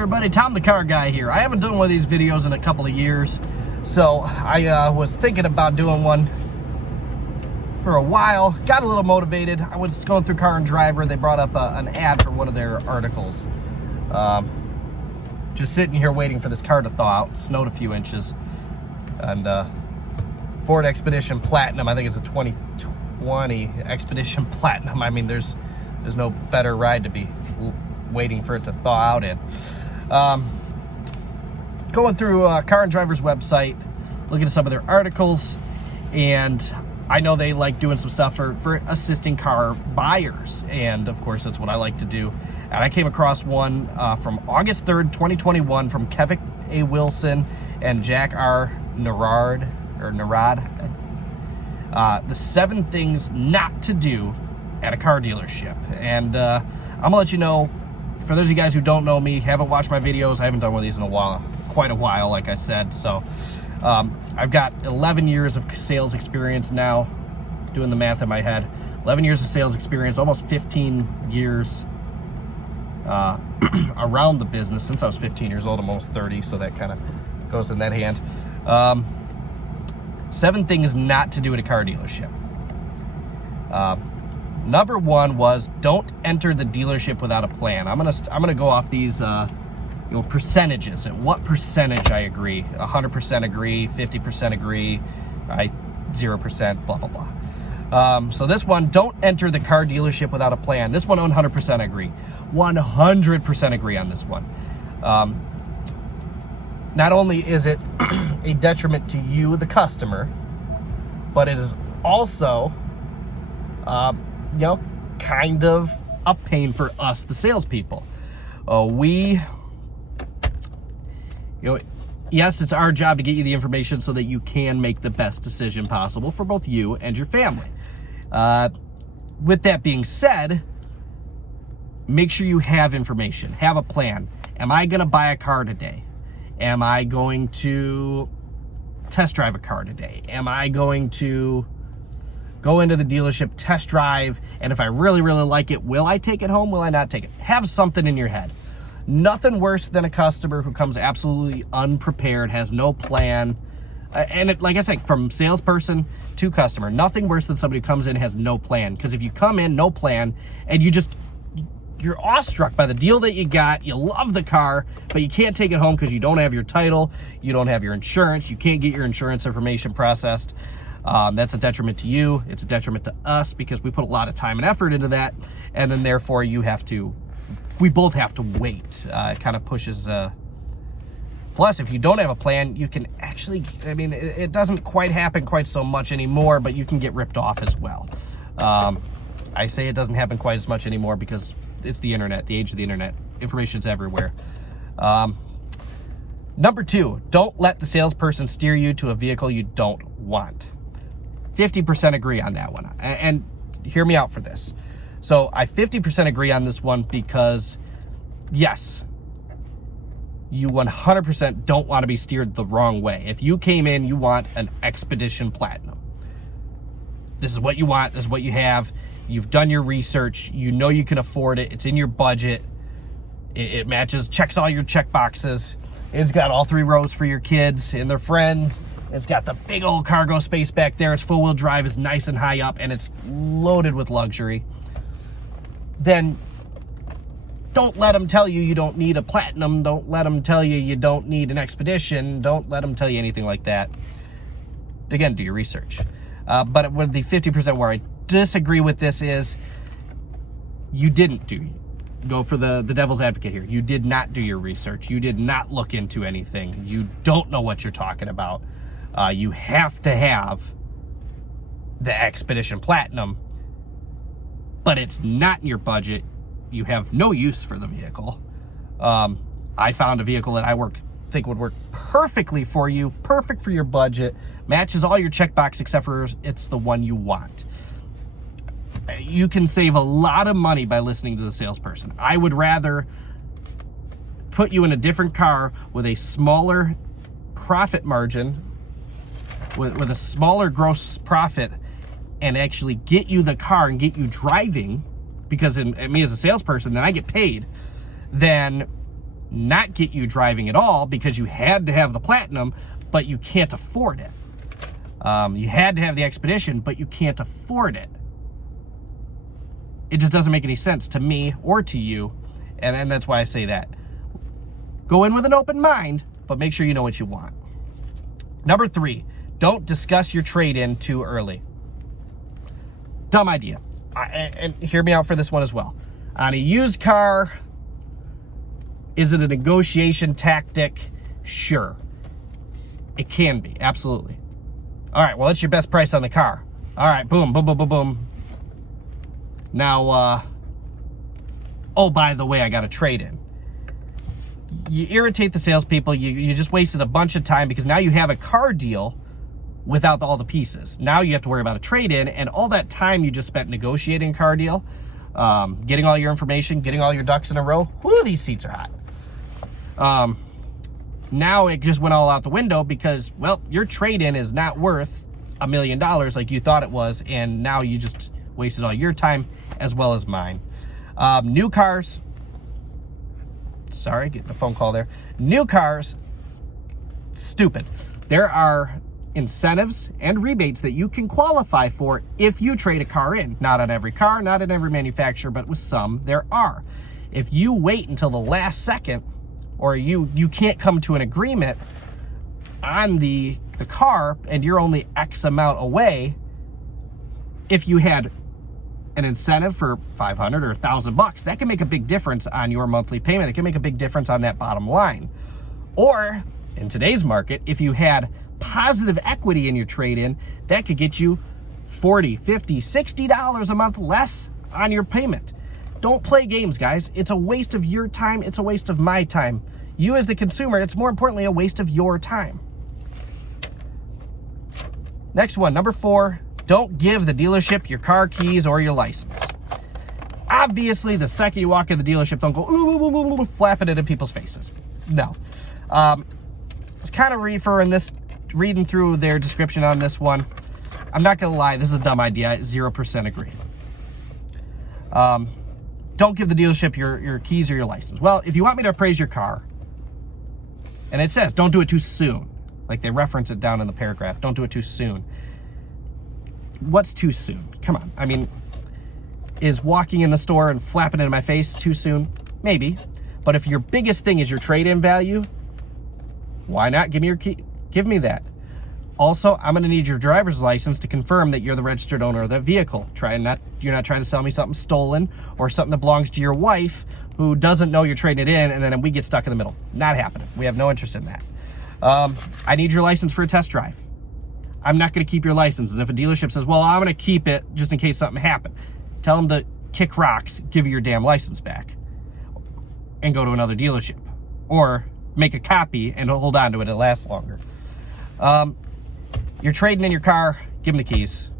everybody, Tom the Car Guy here. I haven't done one of these videos in a couple of years, so I was thinking about doing one for a while. Got a little motivated. I was going through Car and Driver. They brought up an ad for one of their articles. Just sitting here waiting for this car to thaw out. It snowed a few inches. And Ford Expedition Platinum, I think it's a 2020 Expedition Platinum. I mean, there's no better ride to be waiting for it to thaw out in. Going through Car and Driver's website, looking at some of their articles, and I know they like doing some stuff for assisting car buyers, and of course that's what I like to do. And I came across one from August 3rd, 2021 from Kevin A. Wilson and Jack R. Narad. The 7 things not to do at a car dealership. And I'm gonna let you know, for those of you guys who don't know me, haven't watched my videos, I haven't done one of these in quite a while, like I said. So I've got 11 years of sales experience now, doing the math in my head. 11 years of sales experience, almost 15 years around the business. Since I was 15 years old, I'm almost 30, so that kind of goes in that hand. 7 things not to do at a car dealership. Number 1 was don't enter the dealership without a plan. I'm gonna go off these percentages and what percentage I agree. 100% agree, 50% agree, 0%, blah blah blah. So this one, don't enter the car dealership without a plan. This one, 100% agree. 100% agree on this one. Not only is it a detriment to you, the customer, but it is also kind of a pain for us, the salespeople. Yes, it's our job to get you the information so that you can make the best decision possible for both you and your family. With that being said, make sure you have information, have a plan. Am I going to buy a car today? Am I going to test drive a car today? Am I going to go into the dealership, test drive, and if I really, really like it, will I take it home? Will I not take it? Have something in your head. Nothing worse than a customer who comes absolutely unprepared, has no plan. And like I said, from salesperson to customer, nothing worse than somebody who comes in and has no plan. Because if you come in, no plan, and you're awestruck by the deal that you got, you love the car, but you can't take it home because you don't have your title, you don't have your insurance, you can't get your insurance information processed. That's a detriment to you. It's a detriment to us because we put a lot of time and effort into that, and then therefore we both have to wait. It kind of pushes. Plus, if you don't have a plan, you can actually, it doesn't quite happen quite so much anymore, but you can get ripped off as well. I say it doesn't happen quite as much anymore because it's the internet, the age of the internet. Information's everywhere. Number 2, don't let the salesperson steer you to a vehicle you don't want. 50% agree on that one. And hear me out for this. So I 50% agree on this one because, yes, you 100% don't want to be steered the wrong way. If you came in, you want an Expedition Platinum. This is what you want. This is what you have. You've done your research. You know you can afford it. It's in your budget. It matches, checks all your check boxes. It's got all 3 rows for your kids and their friends. It's got the big old cargo space back there. Its 4-wheel drive is nice and high up, and it's loaded with luxury. Then don't let them tell you don't need a Platinum. Don't let them tell you don't need an Expedition. Don't let them tell you anything like that. Again, do your research. But with the 50% where I disagree with this is you didn't go for the devil's advocate here. You did not do your research. You did not look into anything. You don't know what you're talking about. You have to have the Expedition Platinum, but it's not in your budget. You have no use for the vehicle. I found a vehicle that I think would work perfectly for you, perfect for your budget, matches all your checkbox except for it's the one you want. You can save a lot of money by listening to the salesperson. I would rather put you in a different car with a smaller profit margin, with a smaller gross profit, and actually get you the car and get you driving, because me as a salesperson, then I get paid, than not get you driving at all because you had to have the Platinum, but you can't afford it. You had to have the Expedition, but you can't afford it. It just doesn't make any sense to me or to you, and that's why I say that. Go in with an open mind, but make sure you know what you want. Number 3, don't discuss your trade-in too early. Dumb idea. And hear me out for this one as well. On a used car, is it a negotiation tactic? Sure. It can be, absolutely. All right, well, that's your best price on the car. All right, boom, boom, boom, boom, boom. Now, oh, by the way, I got a trade-in. You irritate the salespeople. You just wasted a bunch of time because now you have a car deal without all the pieces. Now you have to worry about a trade-in, and all that time you just spent negotiating a car deal, getting all your information, getting all your ducks in a row. Whoo, these seats are hot. Now it just went all out the window because, well, your trade-in is not worth $1 million like you thought it was, and now you just wasted all your time as well as mine. New cars, sorry, getting a phone call there. New cars, stupid. There are incentives and rebates that you can qualify for if you trade a car in. Not on every car, not in every manufacturer, but with some there are. If you wait until the last second, or you can't come to an agreement on the car and you're only X amount away, if you had an incentive for $500 or $1,000, that can make a big difference on your monthly payment. It can make a big difference on that bottom line. Or in today's market, if you had positive equity in your trade-in, that could get you $40, $50, $60 a month less on your payment. Don't play games, guys. It's a waste of your time. It's a waste of my time. You as the consumer, it's more importantly a waste of your time. Next one, number 4, don't give the dealership your car keys or your license. Obviously, the second you walk in the dealership, don't go ooh, flapping it in people's faces. No. It's kind of reading through their description on this one. I'm not going to lie, this is a dumb idea. I 0% agree. Don't give the dealership your keys or your license. Well, if you want me to appraise your car, and it says don't do it too soon, like they reference it down in the paragraph, don't do it too soon. What's too soon? Come on. I mean, is walking in the store and flapping it in my face too soon? Maybe. But if your biggest thing is your trade-in value, why not give me your key? Give me that. Also, I'm going to need your driver's license to confirm that you're the registered owner of that vehicle. You're not trying to sell me something stolen or something that belongs to your wife who doesn't know you're trading it in, and then we get stuck in the middle. Not happening. We have no interest in that. I need your license for a test drive. I'm not going to keep your license. And if a dealership says, well, I'm going to keep it just in case something happened, tell them to kick rocks, give you your damn license back, and go to another dealership. Or make a copy and hold on to it. It lasts longer. You're trading in your car, give them the keys.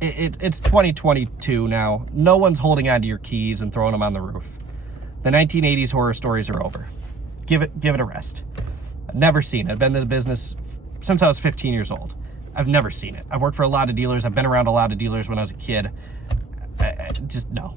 It's 2022 now. No one's holding on to your keys and throwing them on the roof. The 1980s horror stories are over. Give it a rest. I've never seen it. I've been in this business since I was 15 years old. I've never seen it. I've worked for a lot of dealers. I've been around a lot of dealers when I was a kid. Just no.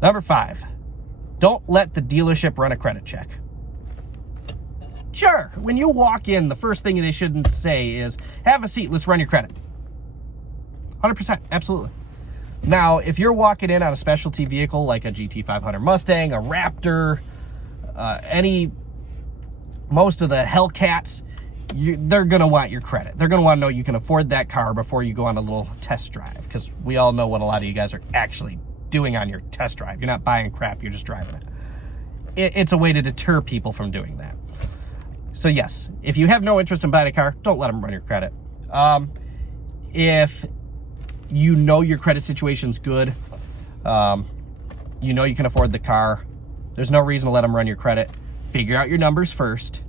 Number 5, don't let the dealership run a credit check. Sure, when you walk in, the first thing they shouldn't say is, have a seat, let's run your credit. 100%, absolutely. Now, if you're walking in on a specialty vehicle like a GT500 Mustang, a Raptor, most of the Hellcats, they're going to want your credit. They're going to want to know you can afford that car before you go on a little test drive, because we all know what a lot of you guys are actually doing on your test drive. You're not buying crap, you're just driving it. It's a way to deter people from doing that. So yes, if you have no interest in buying a car, don't let them run your credit. If you know your credit situation's good, you know you can afford the car, there's no reason to let them run your credit. Figure out your numbers first.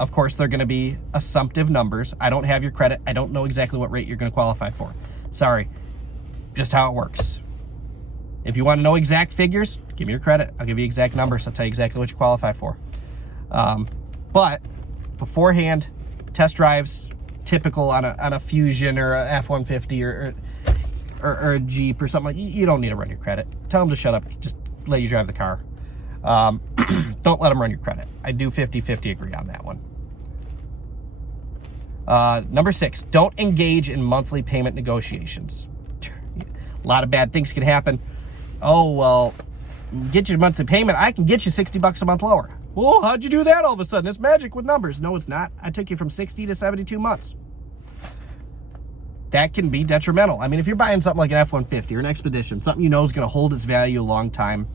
Of course, they're going to be assumptive numbers. I don't have your credit. I don't know exactly what rate you're going to qualify for. Sorry, just how it works. If you want to know exact figures, give me your credit. I'll give you exact numbers. I'll tell you exactly what you qualify for. But beforehand, test drives, typical on a Fusion or a F-150 or a Jeep or something like, you don't need to run your credit. Tell them to shut up. Just let you drive the car. Don't let them run your credit. I do 50-50 agree on that one. Number 6, don't engage in monthly payment negotiations. A lot of bad things can happen. Oh, well, get you a monthly payment. I can get you $60 a month lower. Well, how'd you do that all of a sudden? It's magic with numbers. No, it's not. I took you from 60 to 72 months. That can be detrimental. I mean, if you're buying something like an F-150 or an Expedition, something you know is going to hold its value a long time,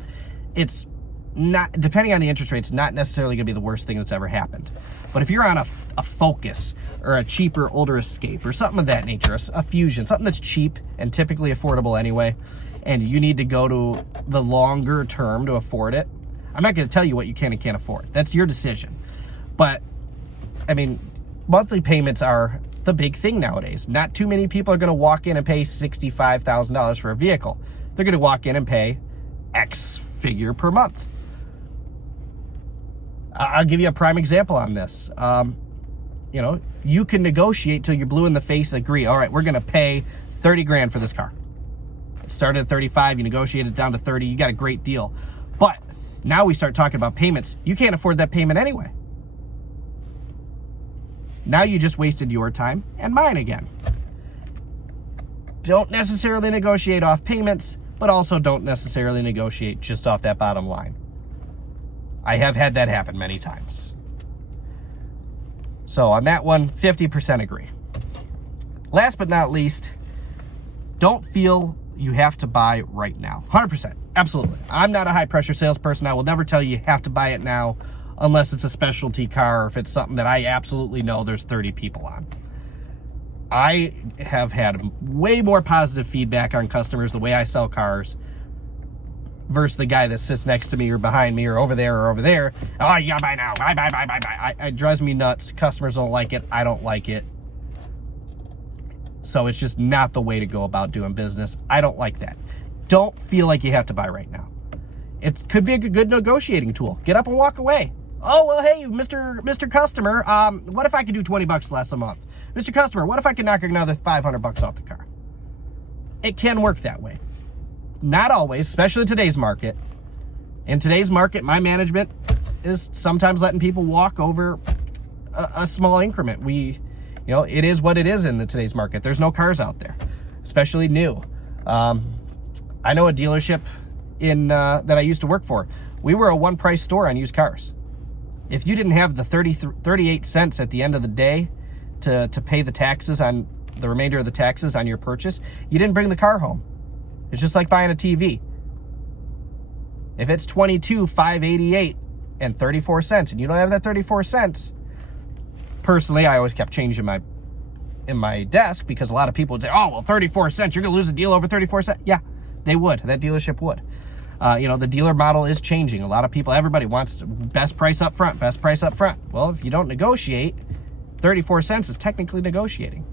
it's not, depending on the interest rate, it's not necessarily going to be the worst thing that's ever happened. But if you're on a Focus or a cheaper, older Escape or something of that nature, a Fusion, something that's cheap and typically affordable anyway, and you need to go to the longer term to afford it, I'm not going to tell you what you can and can't afford. That's your decision. But, I mean, monthly payments are the big thing nowadays. Not too many people are going to walk in and pay $65,000 for a vehicle. They're going to walk in and pay X figure per month. I'll give you a prime example on this. You know, you can negotiate till you're blue in the face, agree, all right, we're going to pay 30 grand for this car. It started at 35, you negotiated it down to 30, you got a great deal. But now we start talking about payments. You can't afford that payment anyway. Now you just wasted your time and mine again. Don't necessarily negotiate off payments, but also don't necessarily negotiate just off that bottom line. I have had that happen many times. So on that one, 50% agree. Last but not least, don't feel you have to buy right now. 100%, absolutely. I'm not a high pressure salesperson. I will never tell you have to buy it now unless it's a specialty car or if it's something that I absolutely know there's 30 people on. I have had way more positive feedback on customers the way I sell cars versus the guy that sits next to me or behind me or over there. Oh, you gotta buy now. Buy. It drives me nuts. Customers don't like it. I don't like it. So it's just not the way to go about doing business. I don't like that. Don't feel like you have to buy right now. It could be a good negotiating tool. Get up and walk away. Oh, well, hey, Mr. Customer, what if I could do $20 less a month? Mr. Customer, what if I could knock another $500 off the car? It can work that way. Not always, especially in today's market. In today's market, my management is sometimes letting people walk over a small increment. It is what it is in today's market. There's no cars out there, especially new. I know a dealership that I used to work for. We were a one-price store on used cars. If you didn't have the 38 cents at the end of the day to pay the taxes on the remainder of the taxes on your purchase, you didn't bring the car home. It's just like buying a TV. If it's $22,588 and 34 cents and you don't have that 34 cents, personally, I always kept change in my desk because a lot of people would say, oh, well, 34 cents, you're going to lose a deal over 34 cents. Yeah, they would. That dealership would. The dealer model is changing. A lot of people, everybody wants best price up front, best price up front. Well, if you don't negotiate, 34 cents is technically negotiating.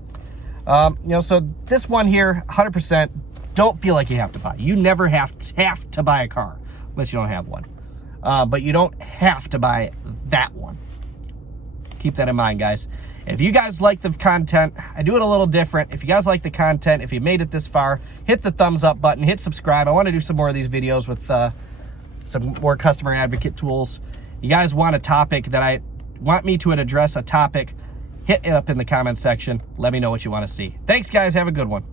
So this one here, 100%, don't feel like you have to buy. You never have to buy a car unless you don't have one. But you don't have to buy that one. Keep that in mind, guys. If you guys like the content, I do it a little different. If you guys like the content, if you made it this far, hit the thumbs up button, hit subscribe. I want to do some more of these videos with some more customer advocate tools. You guys want a topic that I want me to address a topic, hit it up in the comments section. Let me know what you want to see. Thanks, guys. Have a good one.